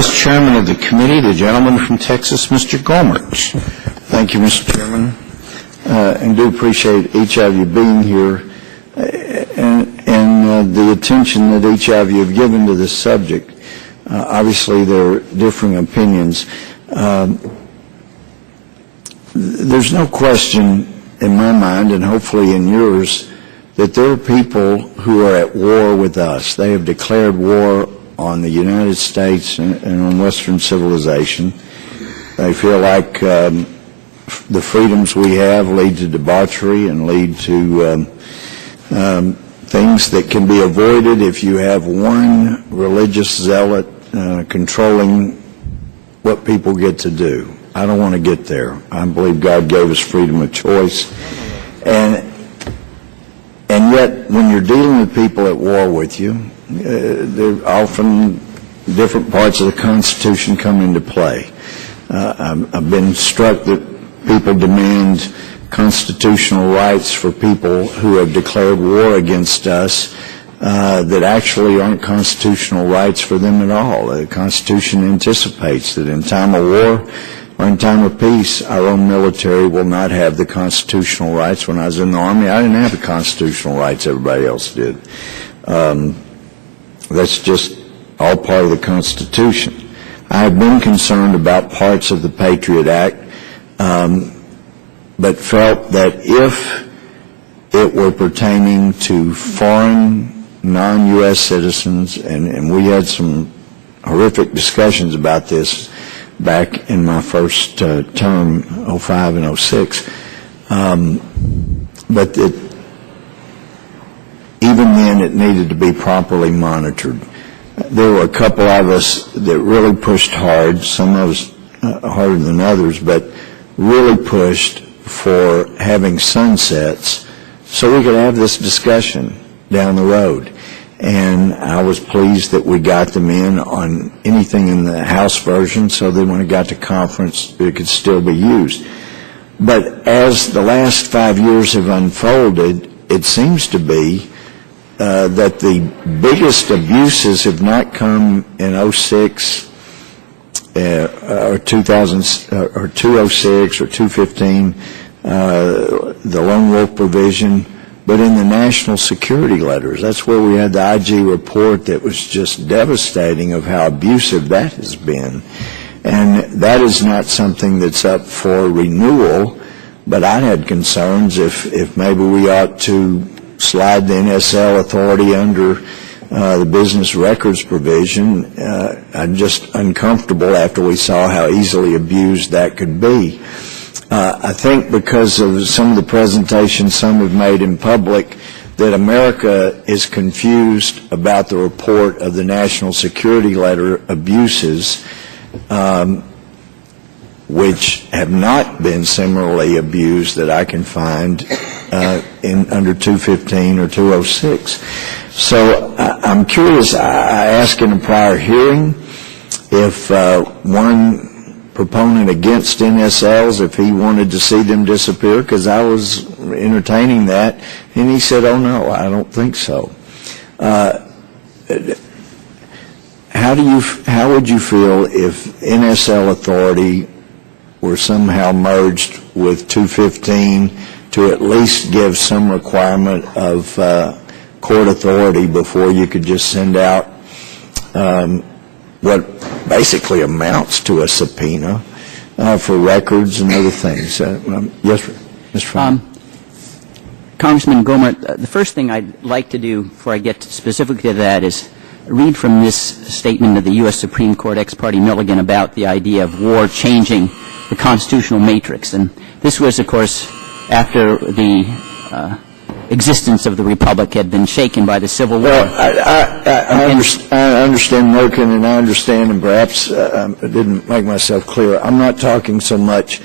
Vice Chairman of the committee, the gentleman from Texas, Mr. Gohmert. Thank you, Mr. Chairman, and do appreciate each of you being here and the attention that each of you have given to this subject. Obviously, there are differing opinions. There's no question in my mind, and hopefully in yours, that there are people who are at war with us. They have declared war on the United States and on Western civilization. They feel like the freedoms we have lead to debauchery and lead to things that can be avoided if you have one religious zealot controlling what people get to do. I don't want to get there. I believe God gave us freedom of choice. And yet, when you're dealing with people at war with you, there often different parts of the Constitution come into play. I've been struck that people demand constitutional rights for people who have declared war against us that actually aren't constitutional rights for them at all. The Constitution anticipates that in time of war or in time of peace, our own military will not have the constitutional rights. When I was in the Army, I didn't have the constitutional rights everybody else did. That's just all part of the Constitution. I have been concerned about parts of the Patriot Act, but felt that if it were pertaining to foreign non-U.S. citizens, and we had some horrific discussions about this back in my first term, 05 and 06, but even then it needed to be properly monitored. There were a couple of us that really pushed hard, some of us harder than others, but really pushed for having sunsets so we could have this discussion down the road. And I was pleased that we got them in on anything in the House version so that when it got to conference, it could still be used. But as the last 5 years have unfolded, it seems to be that the biggest abuses have not come in 06 or 2000 or 206 or 215, the lone wolf provision, but in the national security letters. That's where we had the IG report that was just devastating of how abusive that has been. And that is not something that's up for renewal, but I had concerns if maybe we ought to slide the NSL authority under the business records provision. I'm just uncomfortable after we saw how easily abused that could be. I think because of some of the presentations some have made in public that America is confused about the report of the national security letter abuses, which have not been similarly abused that I can find in under 215 or 206. So I'm curious, I asked in a prior hearing if one proponent against NSLs, if he wanted to see them disappear, because I was entertaining that, and he said, oh no, I don't think so. How would you feel if NSL authority were somehow merged with 215 to at least give some requirement of court authority before you could just send out what basically amounts to a subpoena for records and other things? Yes, Mr. Fein. Congressman Gohmert, the first thing I'd like to do before I get specifically to that is read from this statement of the U.S. Supreme Court ex parte Milligan about the idea of war changing the constitutional matrix. And this was, of course, after the existence of the Republic had been shaken by the Civil War. I understand Merkin, and I understand, and perhaps I didn't make myself clear. I'm not talking so much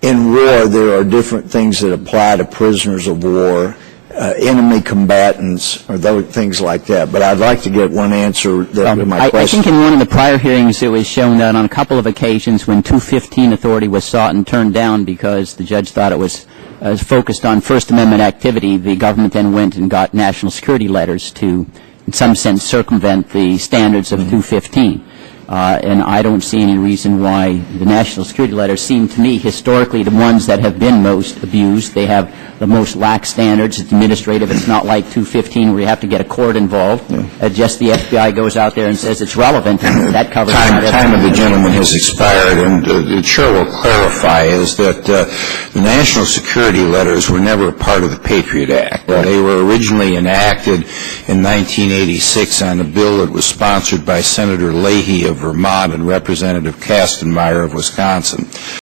in war. There are different things that apply to prisoners of war, enemy combatants, or those things like that. But I'd like to get one answer to my question. I think in one of the prior hearings it was shown that on a couple of occasions when 215 authority was sought and turned down because the judge thought it was focused on First Amendment activity, the government then went and got national security letters to, in some sense, circumvent the standards of 215. and I don't see any reason why the national security letters seem to me historically the ones that have been most abused. They have the most lax standards. It's administrative. It's not like 215 where you have to get a court involved. Just the FBI goes out there and says it's relevant, and that covers Time of the gentleman has expired, and the chair will clarify is that the national security letters were never a part of the Patriot Act. They were originally enacted in 1986 on a bill that was sponsored by Senator Leahy of Vermont and Representative Kastenmeier of Wisconsin.